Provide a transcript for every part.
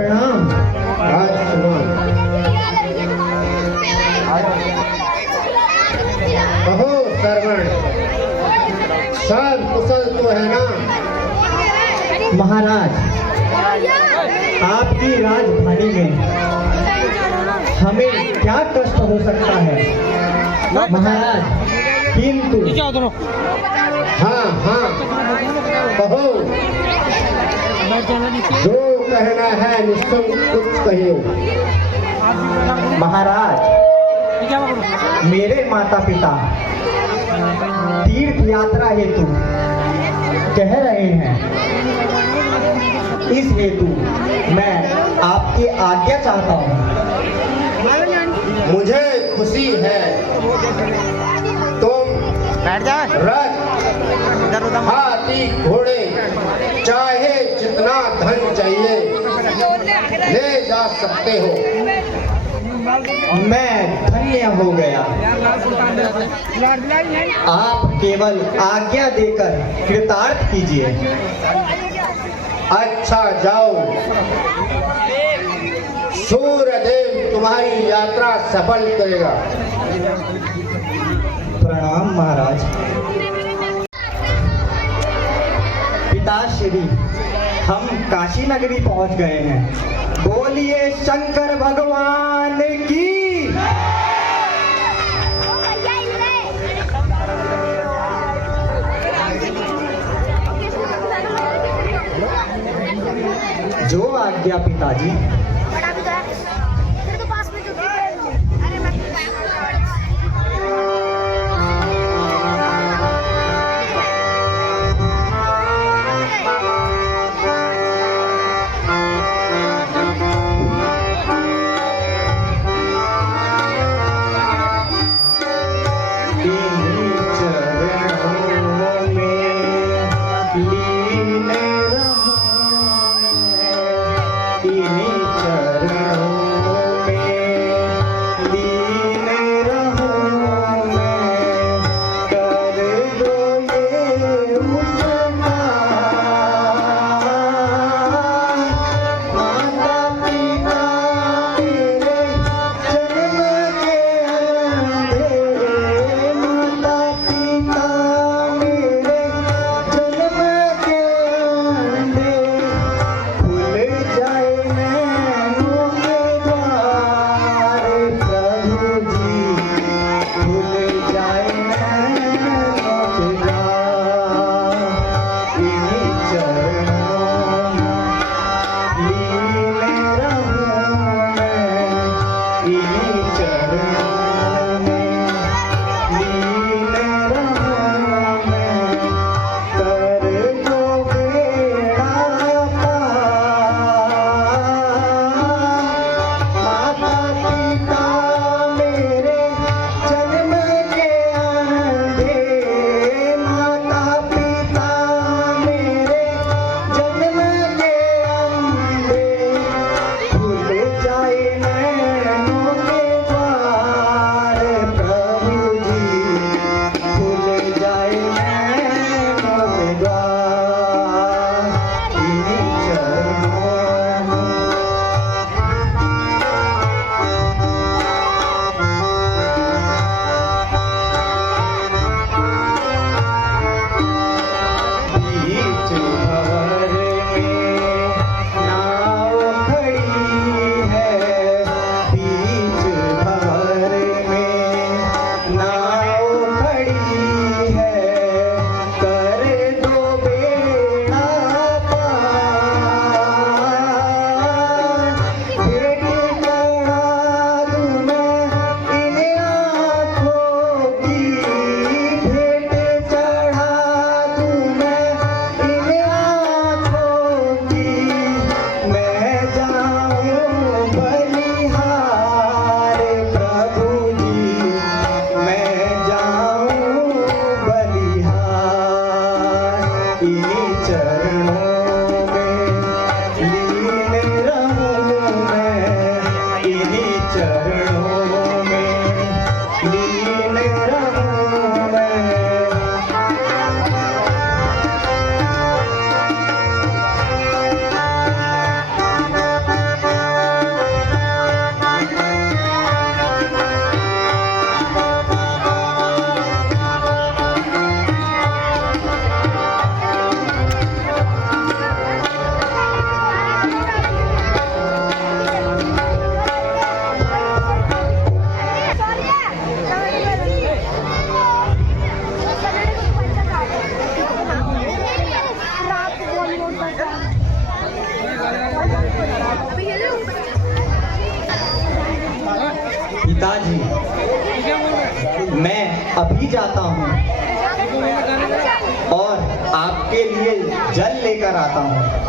प्रणाम। राजकुमार, कहो श्रवण, सब कुशल तो है ना? महाराज, आपकी राजधानी में हमें क्या कष्ट हो सकता है महाराज, किंतु हाँ हाँ, कहो, जो कहना है निसंकोच कहिए। महाराज, मेरे माता पिता तीर्थ यात्रा हेतु कह रहे हैं, इस हेतु मैं आपकी आज्ञा चाहता हूँ। मुझे खुशी है तुम रथ, हाथी, घोड़े, चाहे जितना धन चाहिए ले जा सकते हो। मैं धन्य हो गया। आप केवल आज्ञा देकर कृतार्थ कीजिए। अच्छा जाओ, सूर्यदेव तुम्हारी यात्रा सफल करेगा। प्रणाम महाराज। पिताश्री, हम काशी नगरी पहुंच गए हैं। बोलिए शंकर भगवान की। जो आज्ञा पिताजी। पिताजी, मैं अभी जाता हूँ और आपके लिए जल लेकर आता हूँ।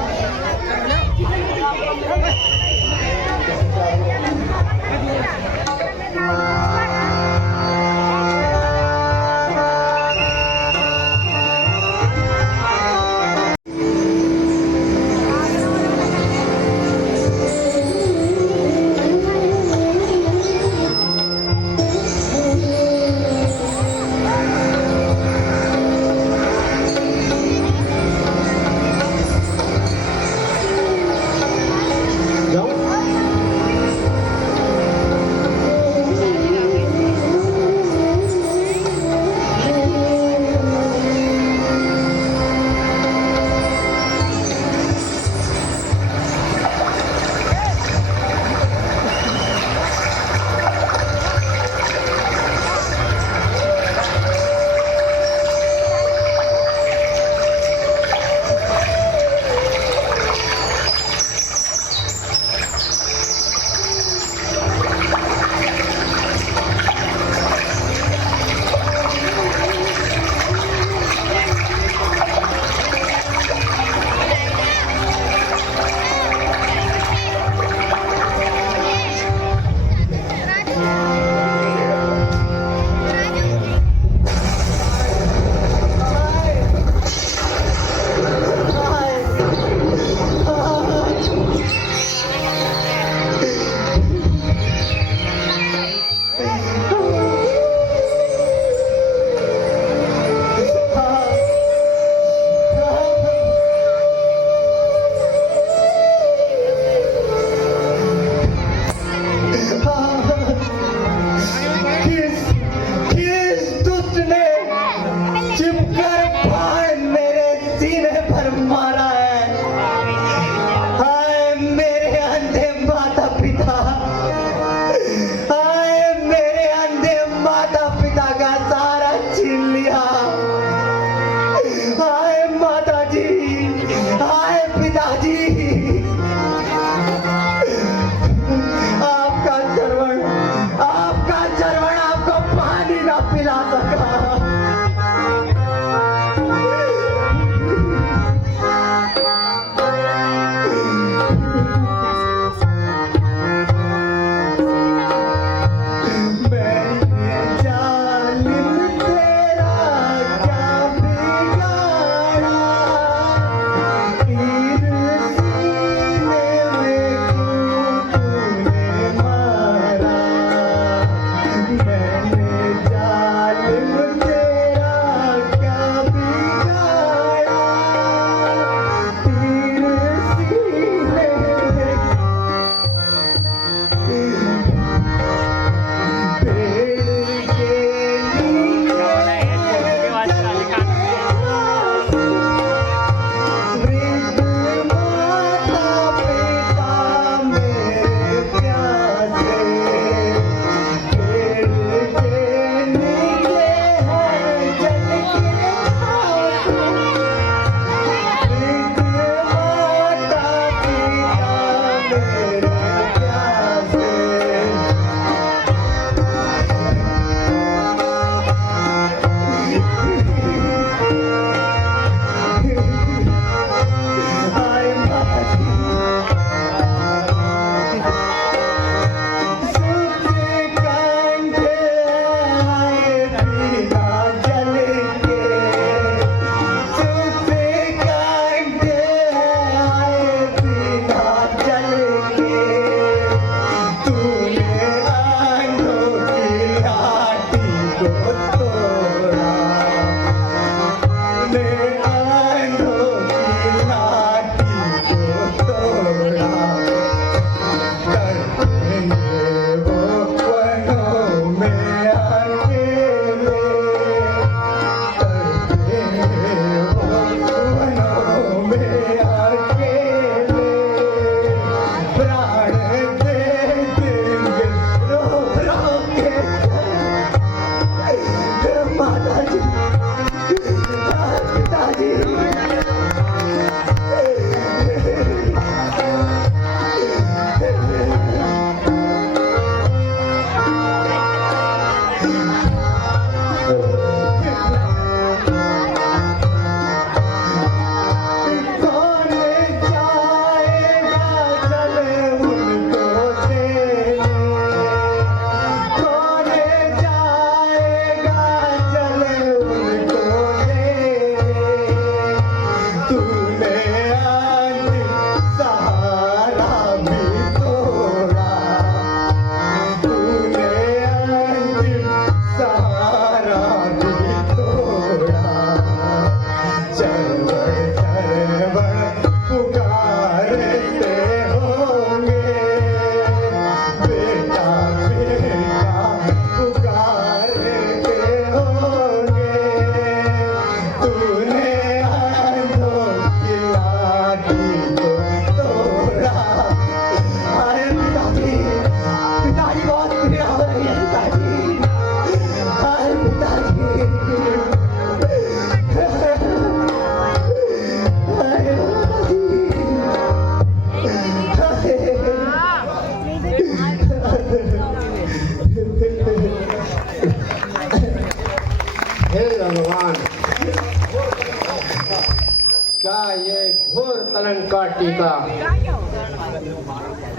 टीका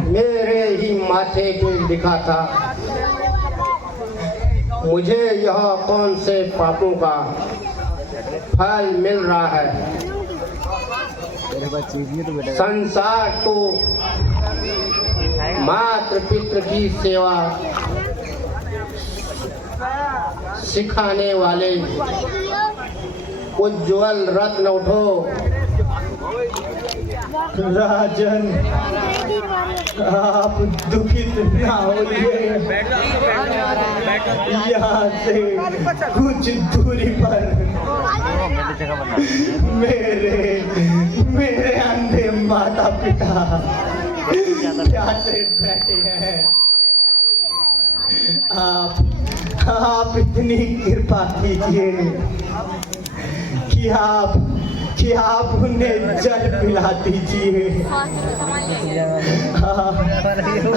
मेरे ही माथे पे लिखा था। मुझे यह कौन से पापों का फल मिल रहा है। संसार तो मातृ पितृ की सेवा सिखाने वाले उज्जवल रत्न उठो। राजन, आप दुखित ना होइए। यहाँ से कुछ दूरी पर मेरे अंधे माता पिता प्यासे बैठे हैं। आप इतनी कृपा कीजिए कि आप उन्हें जल पिला दीजिए।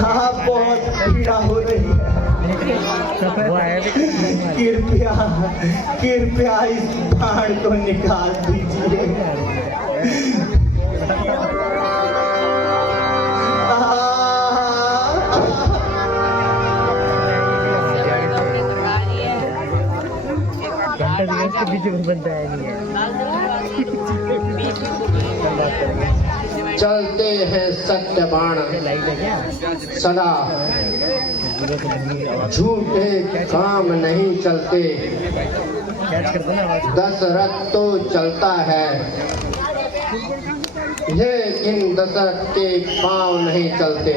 आप बहुत पीड़ा हो रही है। कृपया इस बाण को निकाल दीजिए। चलते हैं सत्य बाण सदा, झूठे काम नहीं चलते। दशरथ तो चलता है, लेकिन दशरथ के पांव नहीं चलते।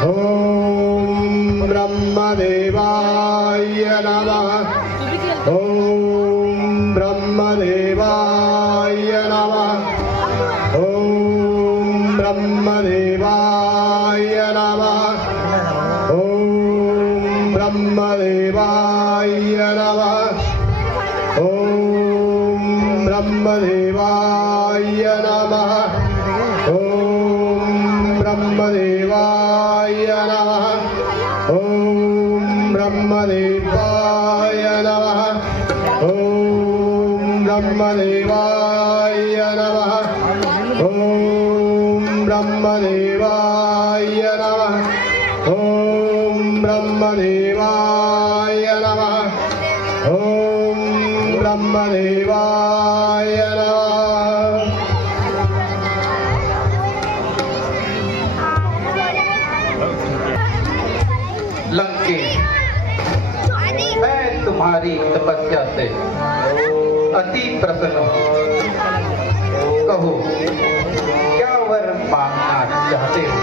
ओम ब्रह्मदेवाय नमः। ओम ब्रह्मदेवाय नमः। ओम ब्रह्मदेवाय नमः। ओम ब्रह्मदेवाय नमः। ओम ब्रह्मदेवाय नमः। ओम ब्रह्मदेवाय नमः। ओम ब्रह्मदेवाय नमः। ओम ब्रह्मदेवाय नमः। ओम ब्रह्मदेवाय नमः। ओम ब्रह्मदेवाय नमः। ओम ब्रह्मदेवाय नमः। लंके, मैं तुम्हारी तपस्या से अति प्रसन्न हूँ। कहो, क्या वर मांगना चाहते हो?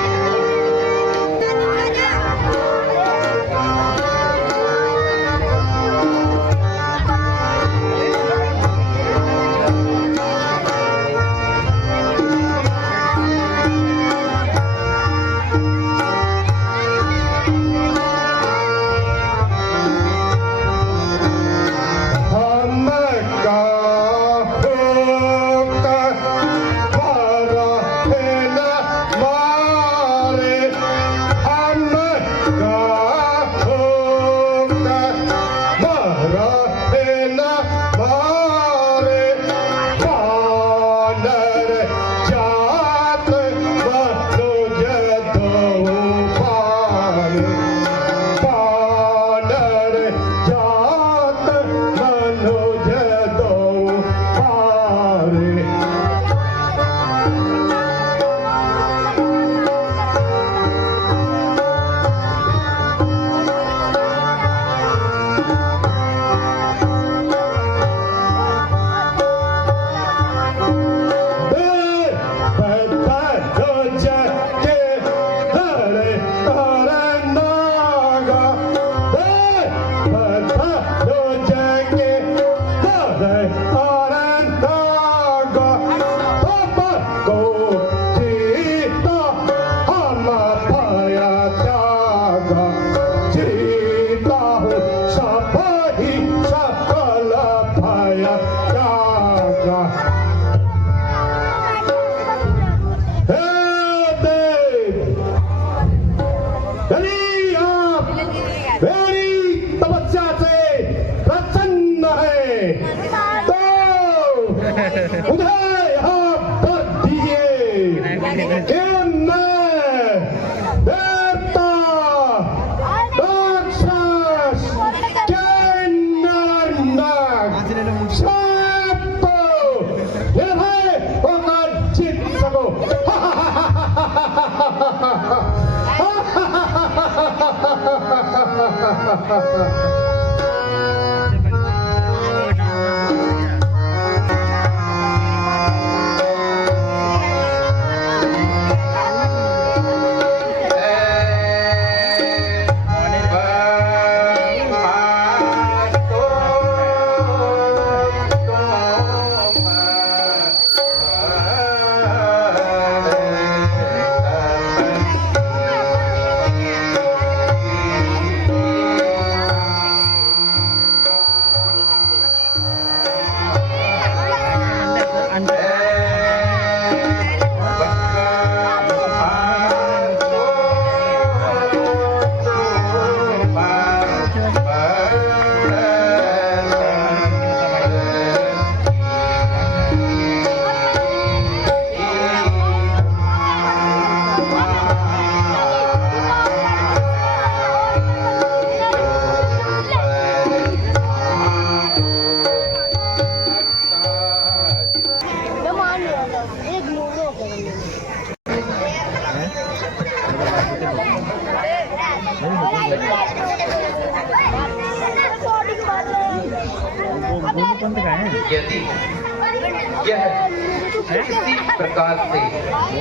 मेरी तपस्या से प्रसन्न है तो मुझे यहाँ पर दीजिए कि मैं देवता राक्षस सबको निर्भय होकर जीत सको। यदि यह किसी प्रकार से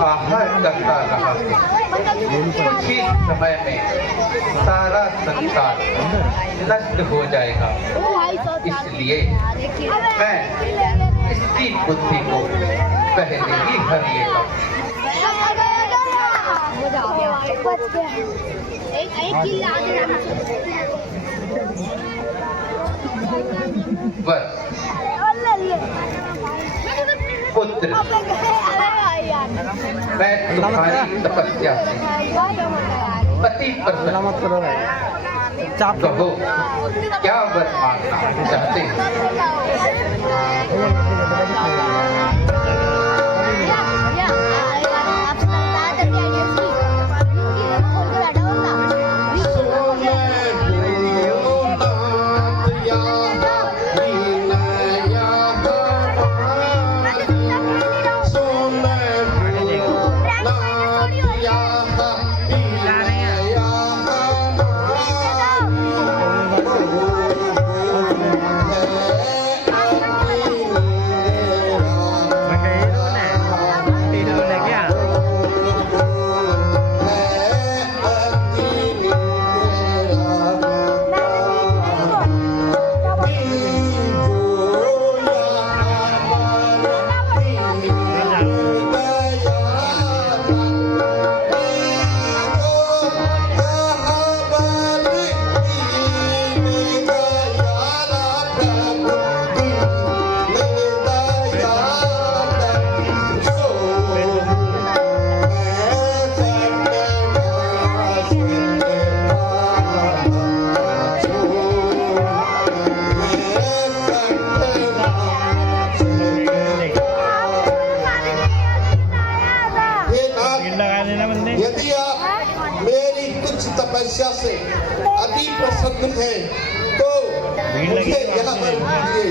आहार करता रहा कुछ ही समय में सारा संसार नष्ट हो जाएगा। इसलिए मैं इसकी बुद्धि को पहले ही हर लेगा। बस पुत्र, मैं तुम्हारी तपस्या से अति प्रसन्न कहो क्या वर मांगना चाहते यदि आप मेरी तुच्छ तपस्या से अति प्रसन्न हैं तो मुझे यहाँ पर दीजिए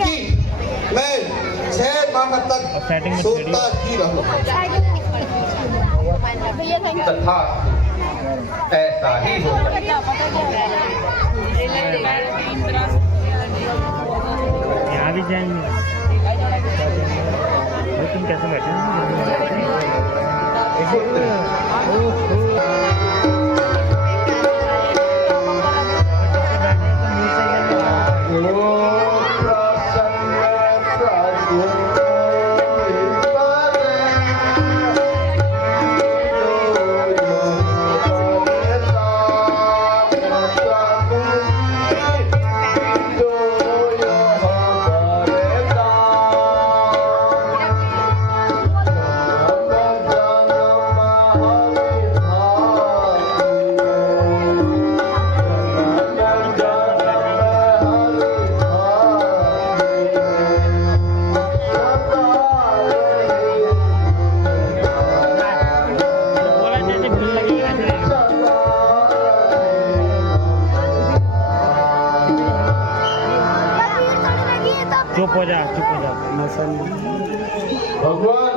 कि मैं 6 माह तक सोता ही रहूं। तथा ऐसा ही होगा। यहाँ भी जाएंगे। तुम कैसे बैठे हो जा, चुप हो जा। भगवान,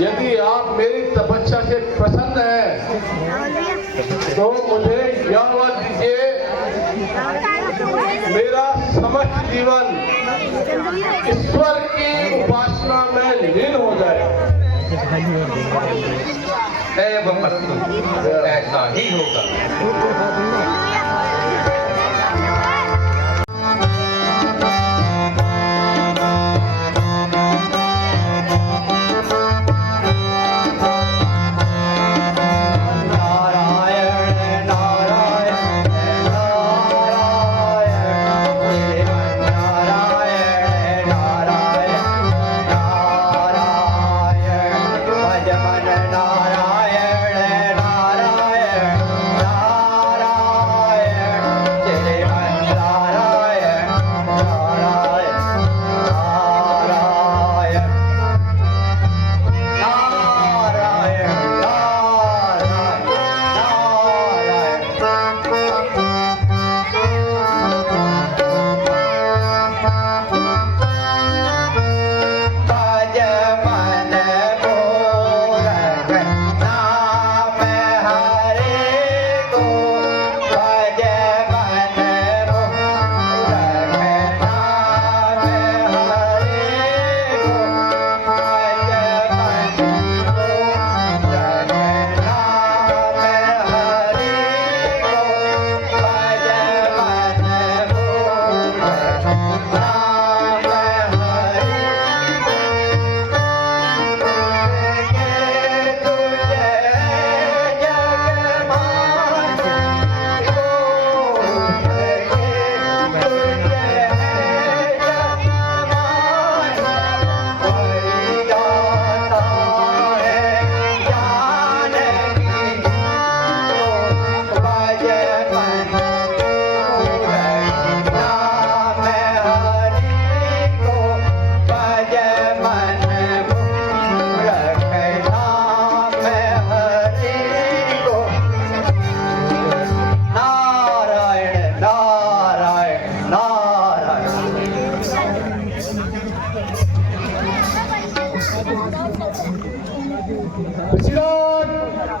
यदि आप मेरी तपस्या से प्रसन्न हैं तो मुझे यह वर दीजिए, मेरा समस्त जीवन ईश्वर की उपासना में लीन हो जाए। एवं अस्तु, ऐसा ही होगा।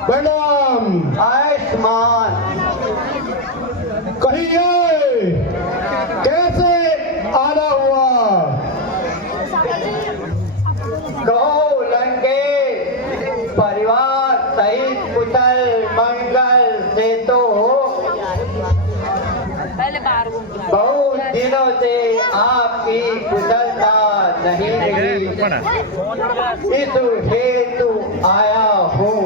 प्रणाम। आयुष्मान, कहिए कैसे आना हुआ? कहो लंके परिवार सहित कुशल मंगल से तो बहुत दिनों से आपकी कुशलता नहीं मिली, इस हेतु आया हूँ।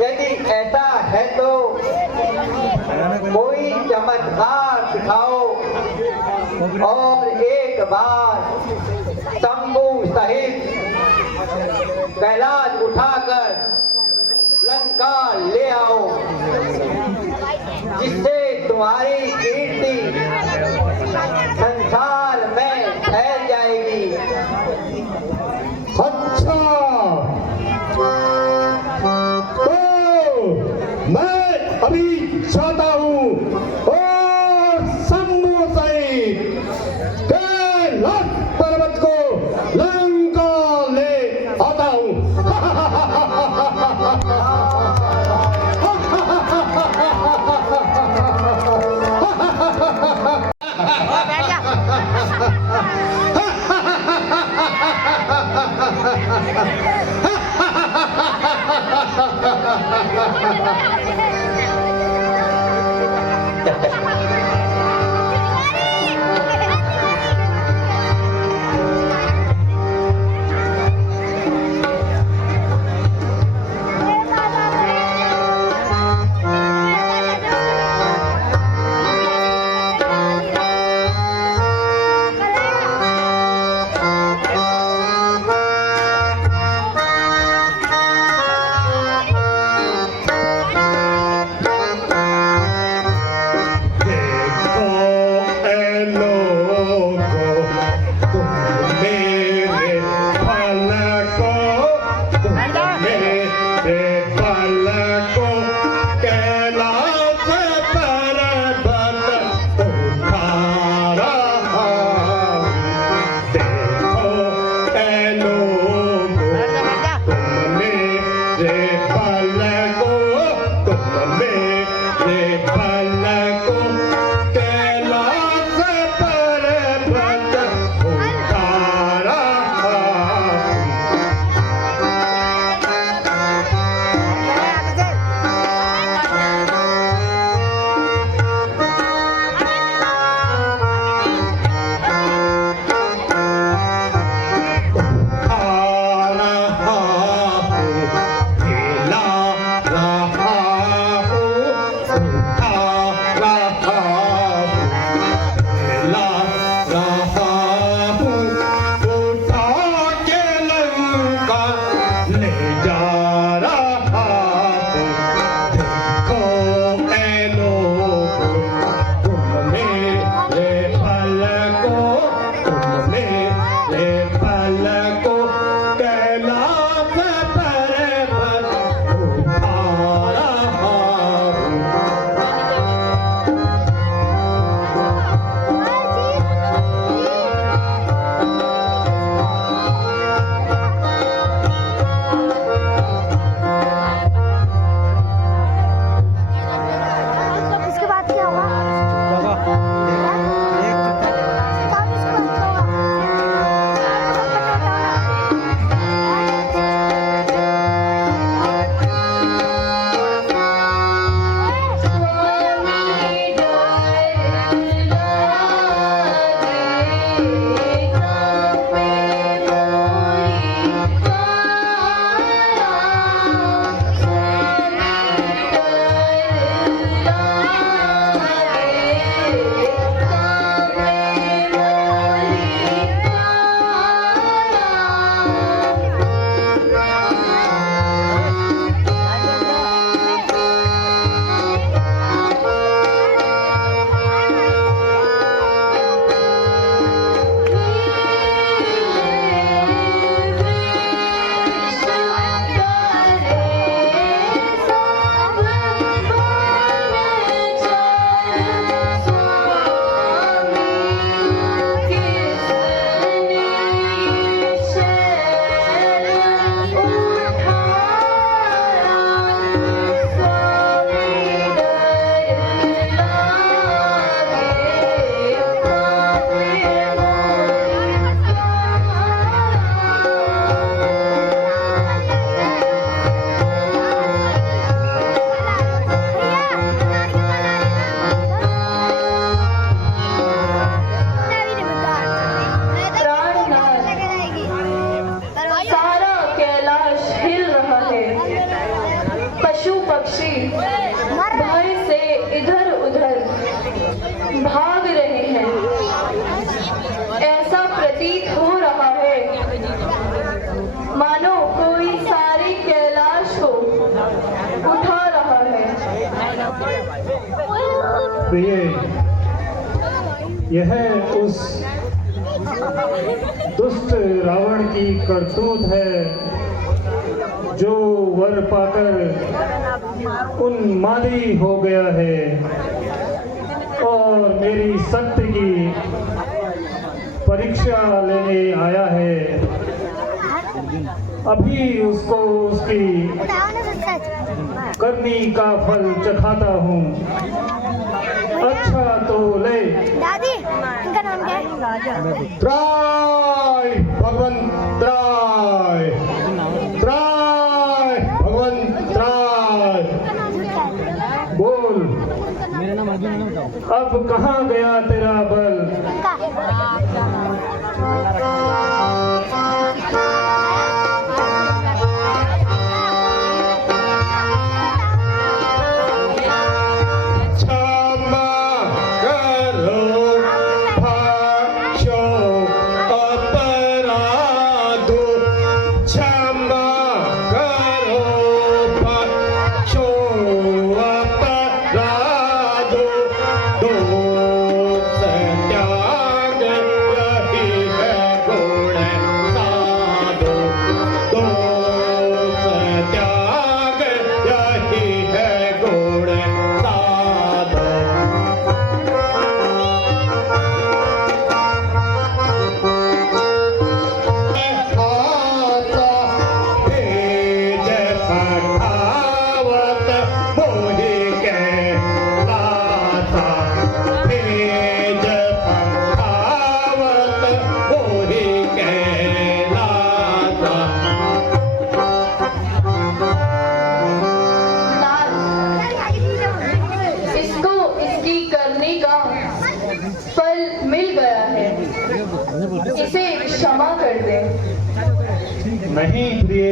यदि ऐसा है तो कोई चमत्कार दिखाओ और एक बार शंभू सहित कैलाश उठाकर लंका ले आओ, जिससे तुम्हारी कीर्ति संसार में फैल जाएगी। अच्छा, मैं अभी चाहता हूँ और शंभू सहित प्रिय, यह उस दुष्ट रावण की करतूत है जो वर पाकर उन्मादी हो गया है और मेरी सत्य की परीक्षा लेने आया है। अभी उसको उसकी करनी का फल चखाता हूँ। अच्छा तो ले। दादी, इनका नाम क्या है? त्राय भगवंत त्राय, त्राय भगवंत त्राय। बोल। मेरा नाम अब कहाँ गया तेरा बल? इसे क्षमा कर दे। नहीं प्रिय,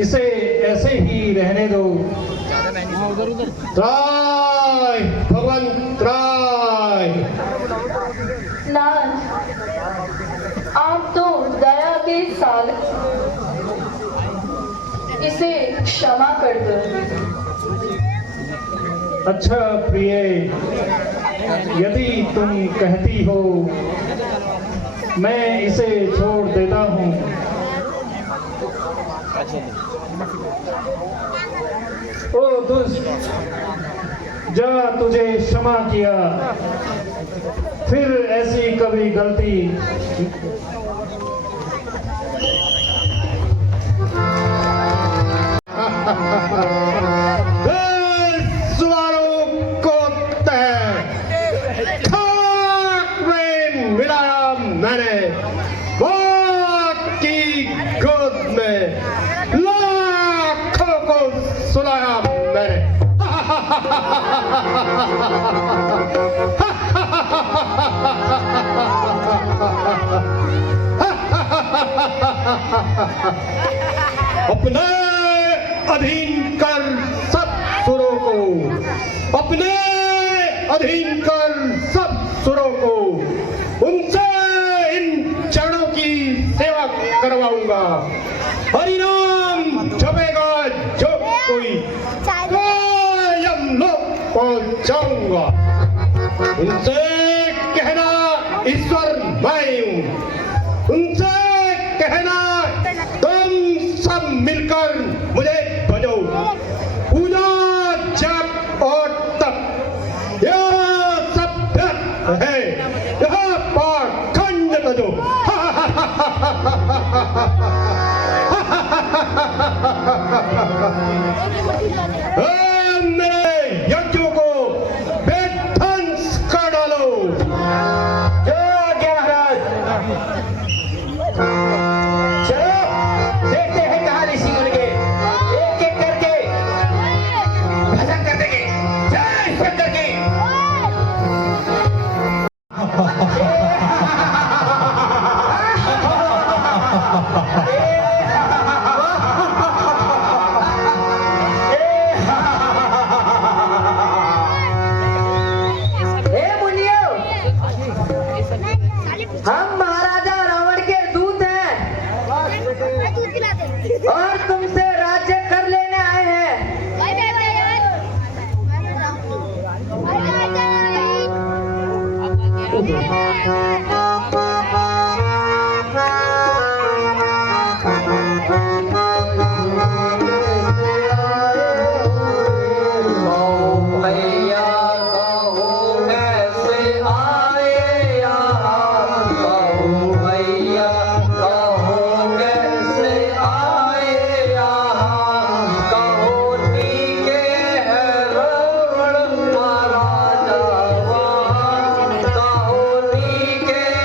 इसे ऐसे ही रहने दो। त्राय भगवान त्राय। नाथ, आप तो दया के सागर, इसे क्षमा कर दो। अच्छा प्रिय, यदि तुम कहती हो मैं इसे छोड़ देता हूँ। ओ दुष्ट, जा तुझे क्षमा किया, फिर ऐसी कभी गलती मैंने मौत की गोद में लाखों को सुलाया मैंने। अपने अधीन कर सब सुरों को, अपने अधीन कर सब सुरों को, उनसे चरणों की सेवा करवाऊंगा। हरिनाम जपेगा जो कोई यमलोक पहुंचाऊंगा। उनसे कहना ईश्वर मैं हूं, उनसे कहना तुम सब मिलकर मुझे भजो। पूजा जप और तप यह सब व्यर्थ है, यह पाखंड भजो। मेरे यज्ञों को बेध्वंस कर डालो। जय आज्ञा महाराज। चलो देखते हैं कहाँ ऋषि मुनि के, एक एक करके भजन कर देंगे। जय शंकर की। हम महाराजा रावण के दूत हैं और तुमसे राज्य कर लेने आए हैं। के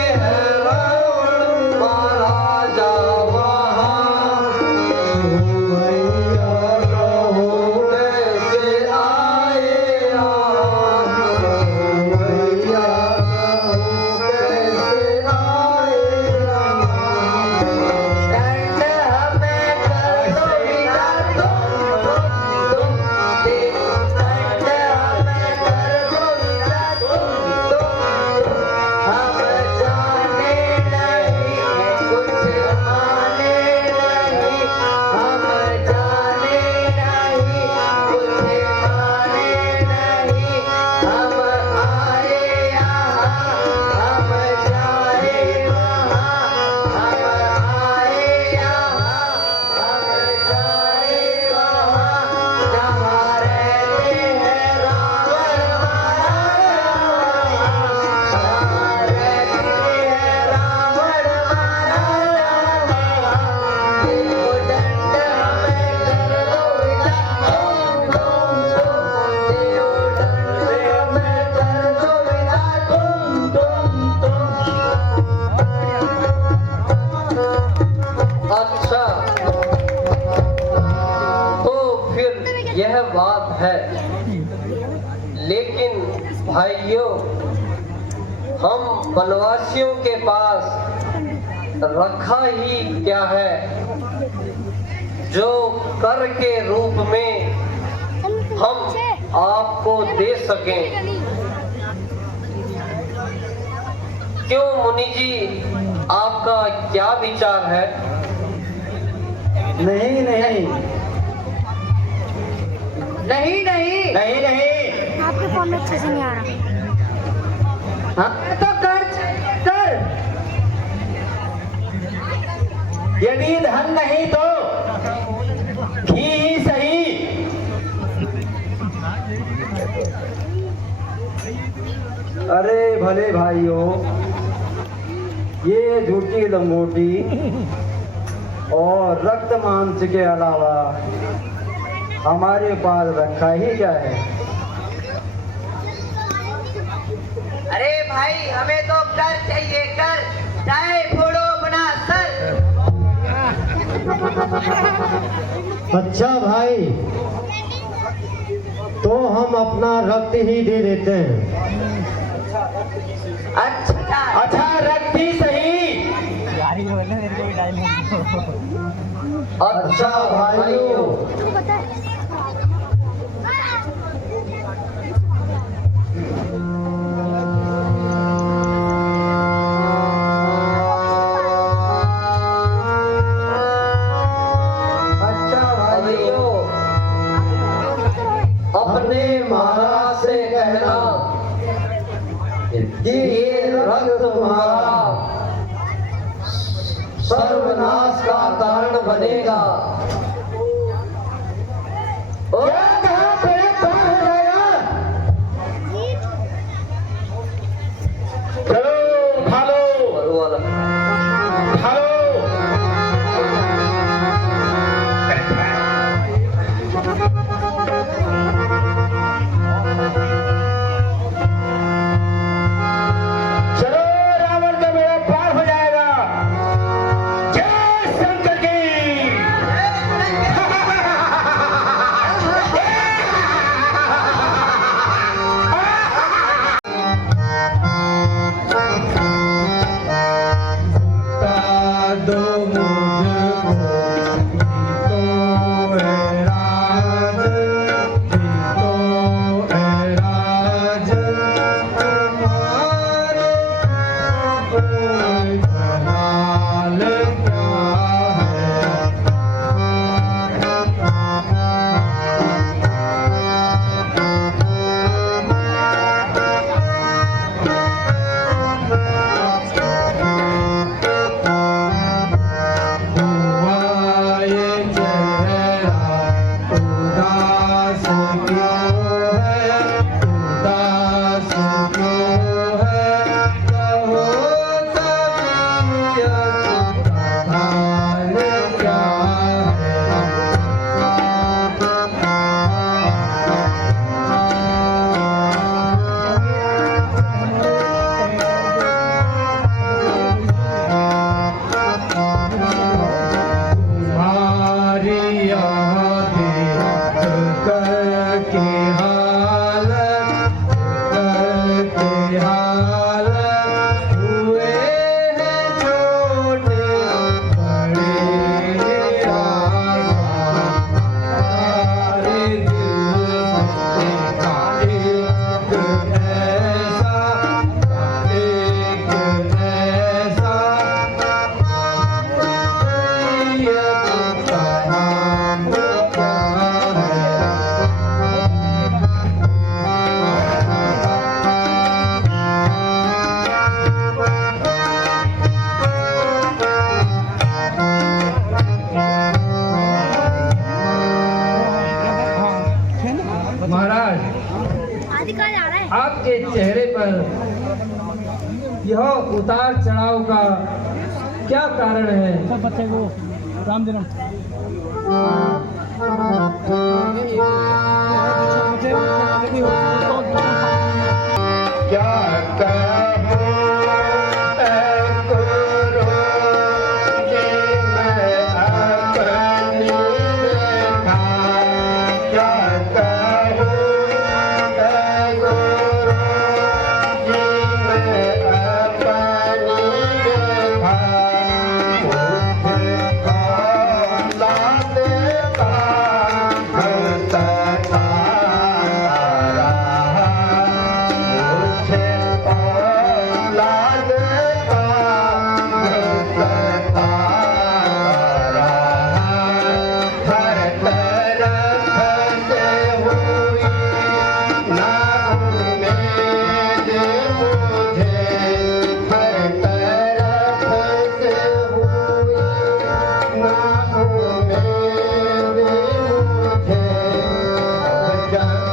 बात है, लेकिन भाइयों, हम वनवासियों के पास रखा ही क्या है जो कर के रूप में हम आपको दे सकें। क्यों मुनि जी, आपका क्या विचार है? नहीं नहीं नहीं नहीं नहीं नहीं, आपके फोन में अच्छे से नहीं आ रहा। हाँ तो कर। यदि धन नहीं तो घी ही सही। अरे भले भाइयों, ये झूठी लंगोटी और रक्त मांस के अलावा हमारे पास रखा ही क्या है। अरे भाई, हमें तो कर चाहिए, कर, चाहे फोड़ो बना सर। अच्छा भाई, तो हम अपना रक्त ही दे देते हैं। अच्छा, रक्त ही सही। अच्छा भाइयों, तू बता। अपने महाराज से कहना कि ये रक्त तुम्हारा सर्वनाश का कारण बनेगा। चलो खा लो, खा लो। चलो, रावण का बेड़ा पार हो जाएगा। जय शंकर की। आपके चेहरे पर यह उतार चढ़ाव का क्या कारण है? क्या कहूँ ऐ गुरु जी, मैं अपनी रेखा क्या कहूँ।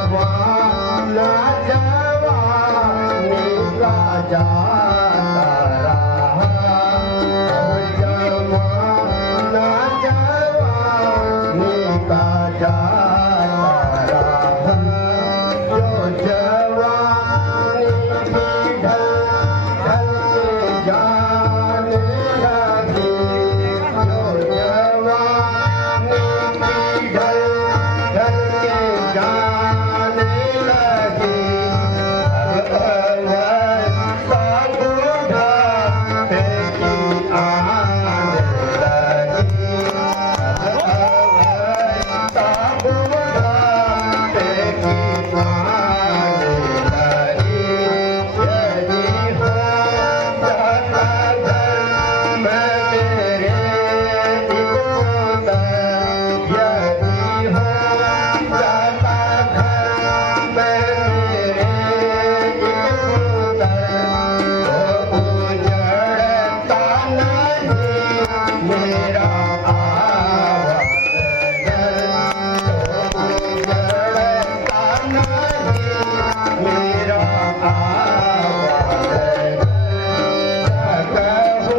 जवाना जवानी का जाता रहा, जवाना जवानी का जाता रहा, जो जवानी की ढल ढल के जाने लगी, जो जवानी की ढल ढल के जाने लगी, अब अवस्था बुढ़ापे की आने लगी, अब अवस्था बुढ़ापे की आने लगी, यदि हो जाता घर में मेरे एक पुत्र, यदि हो जाता घर में मेरे एक पुत्र, तो उजड़ता नहीं मेरा आवास घर, तो उजड़ता नहीं मेरा आवास घर, कहूँ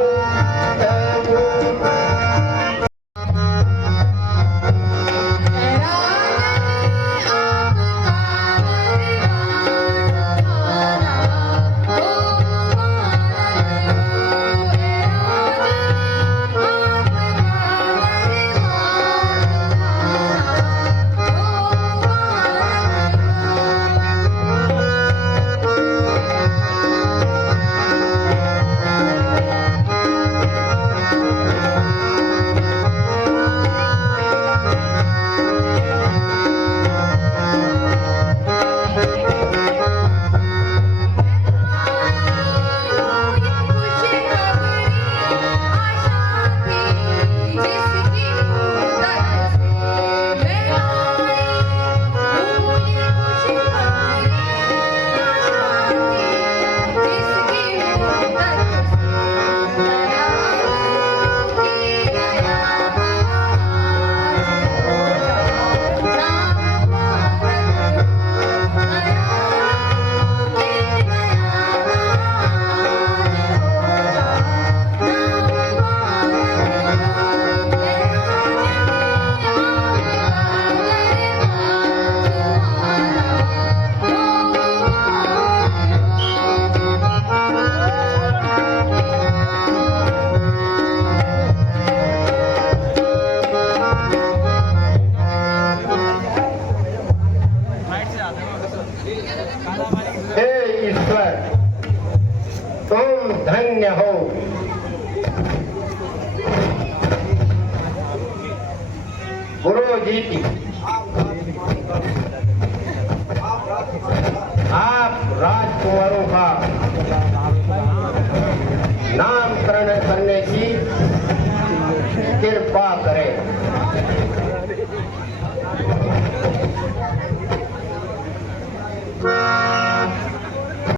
हे ईश्वर, तुम धन्य हो। गुरु जी की आप राजकुमारों का नामकरण करने की कृपा करें।